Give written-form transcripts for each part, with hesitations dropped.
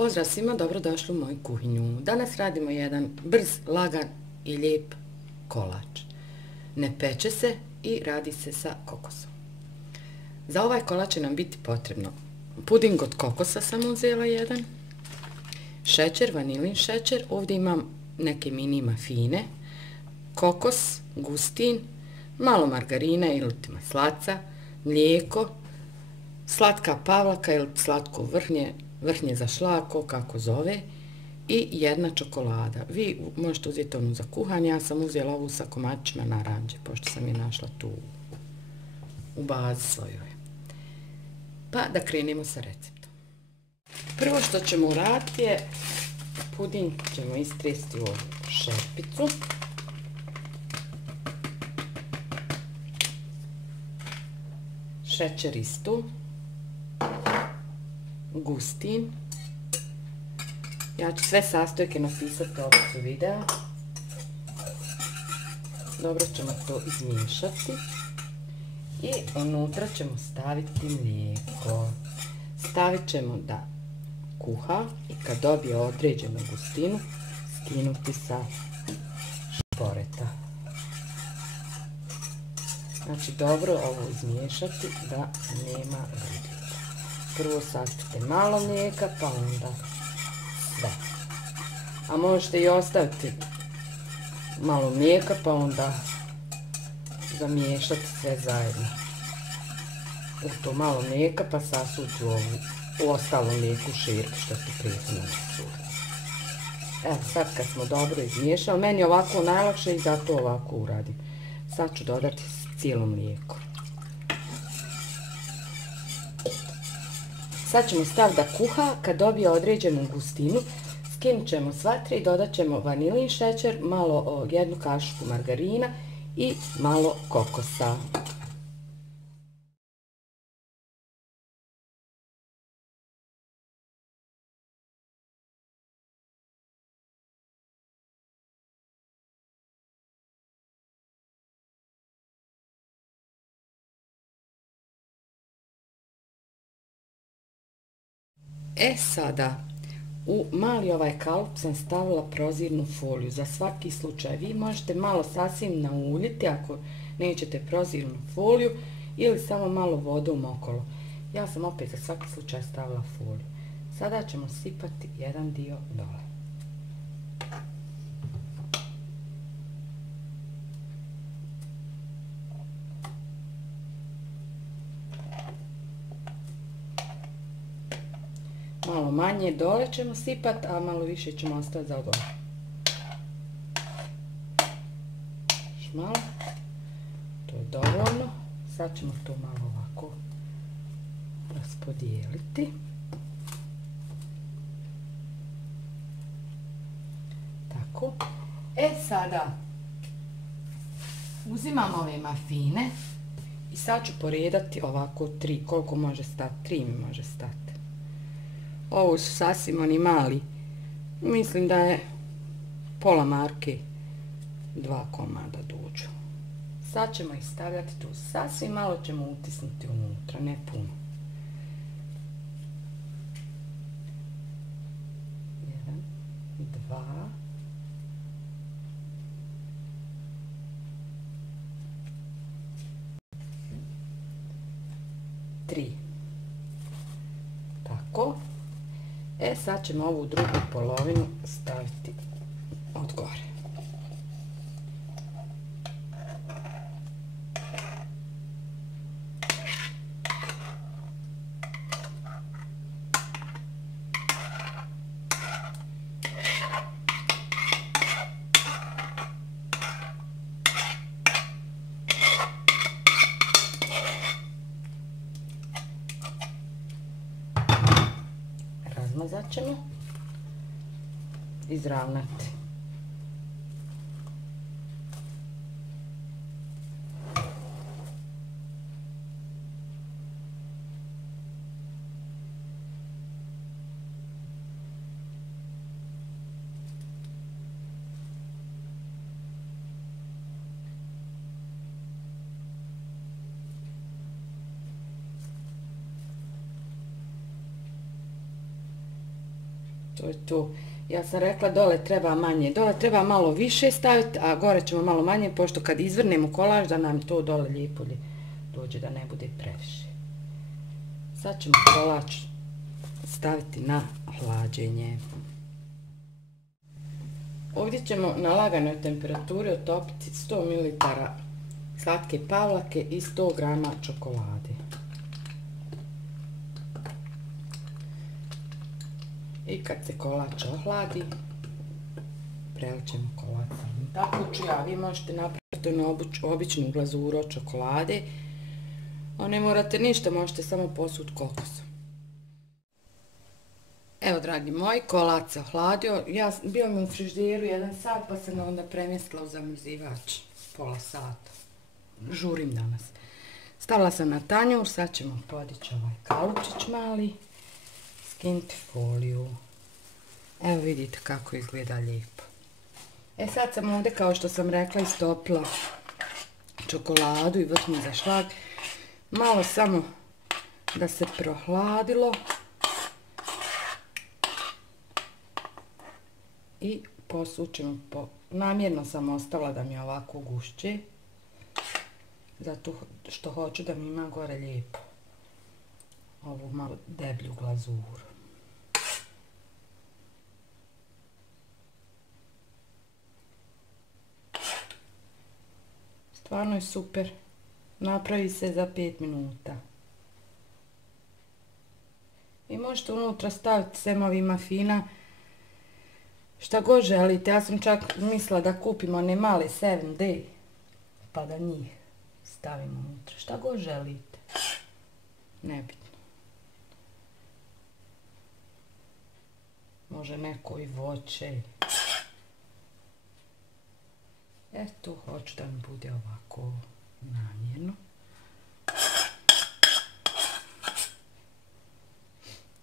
Pozdrav svima, dobrodošli u moju kuhinju. Danas radimo jedan brz, lagan i lijep kolač. Ne peče se i radi se sa kokosom. Za ovaj kolač će nam biti potrebno puding od kokosa, sam uzela jedan, šećer, vanilin šećer, ovdje imam neke mini mafine, kokos, gustin, malo margarine ili maslaca, mlijeko, slatka pavlaka ili slatko vrhnje za šlako, kako zove, i jedna čokolada. Vi možete uzeti onu za kuhanje, ja sam uzela ovu sa komadićima naranđe, pošto sam je našla tu u bazi svojoj. Pa da krenemo sa receptom. Prvo što ćemo uraditi je, puding ćemo istresti u ovu šerpicu. Šećer istu. Gustin. Ja ću sve sastojke napisati u opisu videa. Dobro ćemo to izmiješati. I unutra ćemo staviti mlijeko. Stavit ćemo da kuha i kad dobije određenu gustinu, skinuti sa šporeta. Znači dobro ovo izmiješati da nema grudika. Prvo stavite malo mlijeka, pa onda sve. A možete i ostaviti malo mlijeka, pa onda zamiješati sve zajedno u to malo mlijeka, pa sasuti u ostalo mlijeku širku što ste prethodno nasuli. Evo sad kad smo dobro izmiješali, meni je ovako najlakše i zato ovako uradim. Sad ću dodati cijelo mlijeko. Sad ćemo staviti da kuha, kad dobije određenu gustinu, skinut ćemo s vatre i dodat ćemo vanilin šećer, malo jednu kašiku margarina i malo kokosa. Sada u mali ovaj kalup sam stavila prozirnu foliju za svaki slučaj. Vi možete malo sasvim nauljiti ako nećete prozirnu foliju ili samo malo vodom okolo. Ja sam opet za svaki slučaj stavila foliju. Sada ćemo sipati jedan dio dole. Malo manje dole ćemo sipati, a malo više ćemo ostaviti za gore. Još malo. To je dovoljno. Sad ćemo to malo ovako raspodijeliti. Tako. Sada uzimam ove mafine i sad ću poredati ovako 3. Koliko može stati? 3 mi može stati. Ovo su sasvim oni mali. Mislim da je pola marke 2 komada dođu. Sad ćemo ih stavljati tu. Sasvim malo ćemo utisnuti unutra, ne puno. 1, 2, 3. Tako. Sad ćemo ovu drugu polovinu staviti od gore. Razmazat ćemo, izravnati. To je to. Ja sam rekla dole treba manje. Dole treba malo više staviti, a gore ćemo malo manje, pošto kad izvrnemo kolač da nam to dole lijepo dođe, da ne bude previše. Sad ćemo kolač staviti na hlađenje. Ovdje ćemo na laganoj temperaturi otopiti 100 ml slatke pavlake i 100 g čokolade. I kad se kolač ohladi, prelijat ćemo kolač. Tako ću ja, vi možete napraviti običnu glazuru od čokolade, a ne morate ništa, možete samo posuti kokosom. Evo, dragi moji, kolač se ohladio. Bio mi u frižideru 1 sat, pa sam ga onda premjestila u zamrzivač pola sata. Žurim danas. Stavila sam na tanjur, sad ćemo podići ovaj kalupčić mali, skinuti foliju. Evo vidite kako izgleda lijepo. Sad sam ovdje, kao što sam rekla, istopila čokoladu i vrhnji za šlag. Malo samo da se prohladilo. I posućemo namjerno sam ostavila da mi je ovako gušće, zato što hoću da mi ima gore lijepo ovu malo deblju glazuru. Stvarno je super. Napravi se za 5 minuta. I možete unutra staviti sem ovih mafina šta god želite. Ja sam čak mislila da kupimo one male 7 Day pa da njih stavimo unutra. Šta god želite. Nebitno. Može neko i voće. Eto, hoću da mi bude ovako namjerno.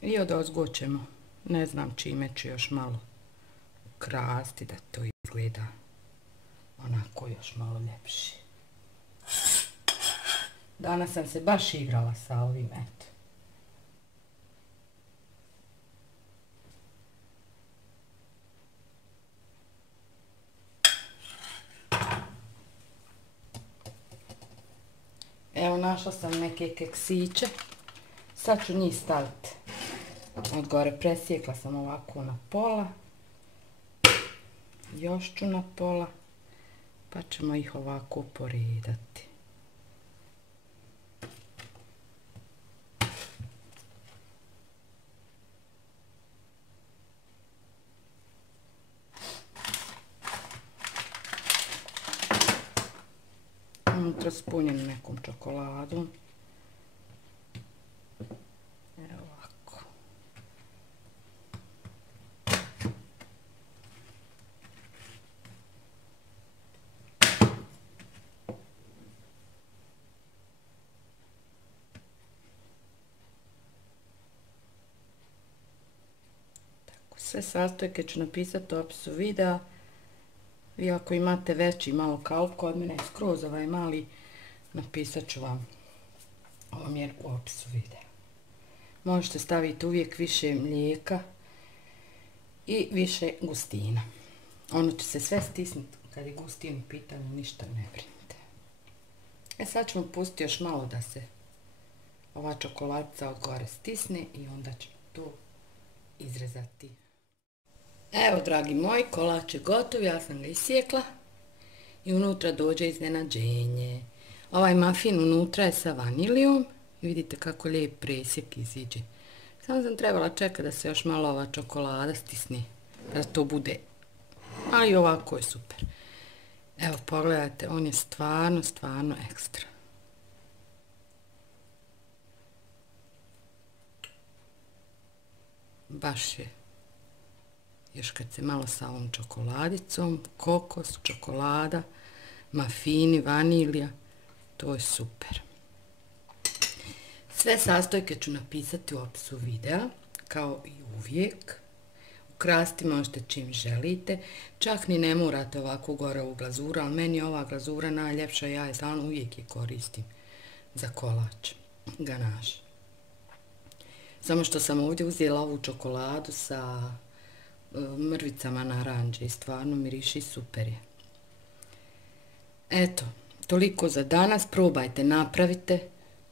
I odozgo ćemo, ne znam čime ću još malo krasti da to izgleda onako još malo ljepše. Danas sam se baš igrala sa ovim, eto. Evo, našla sam neke keksiće. Sad ću njih staviti od gore. Presjekla sam ovako na pola. Još ću na pola. Pa ćemo ih ovako poredati. Unutra spunjem nekom čokoladom. Evo ovako. Sve sastojke ću napisati u opisu videa. Vi ako imate veći malo kalup, kod mene je skroz ovaj mali, napisat ću vam omjer u opisu videa. Možete staviti uvijek više mlijeka i više gustina. Ono će se sve stisnuti kad je gustin u pitanju, ništa ne brinite. Sad ćemo pustiti još malo da se ova čokoladica od gore stisne i onda ćemo to izrezati. Evo, dragi moji, kolač je gotov, ja sam ga isjekla i unutra dođe iznenađenje. Ovaj mafin unutra je sa vanilijom i vidite kako lijep presjek iziđe. Samo sam trebala čekati da se još malo ova čokolada stisne, da to bude, ali ovako je super. Evo, pogledajte, on je stvarno ekstra. Baš je. Još kad se malo sa ovom čokoladicom, kokos, čokolada, mafini, vanilija, to je super. Sve sastojke ću napisati u opisu videa, kao i uvijek. Ukrasiti možete čim želite, čak ni ne morate ovako gore ovu glazuru, ali meni je ova glazura najljepša, ja je stvarno uvijek je koristim za kolač, ganaš. Samo što sam ovdje uzela ovu čokoladu sa mrvicama naranđe i stvarno miriši super je. Eto, toliko za danas, probajte, napravite,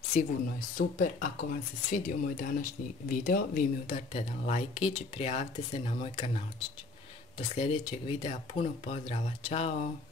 sigurno je super. Ako vam se svidio moj današnji video, vi mi udarite jedan lajkić i prijavite se na moj kanalčić. Do sljedećeg videa, puno pozdrava, čao!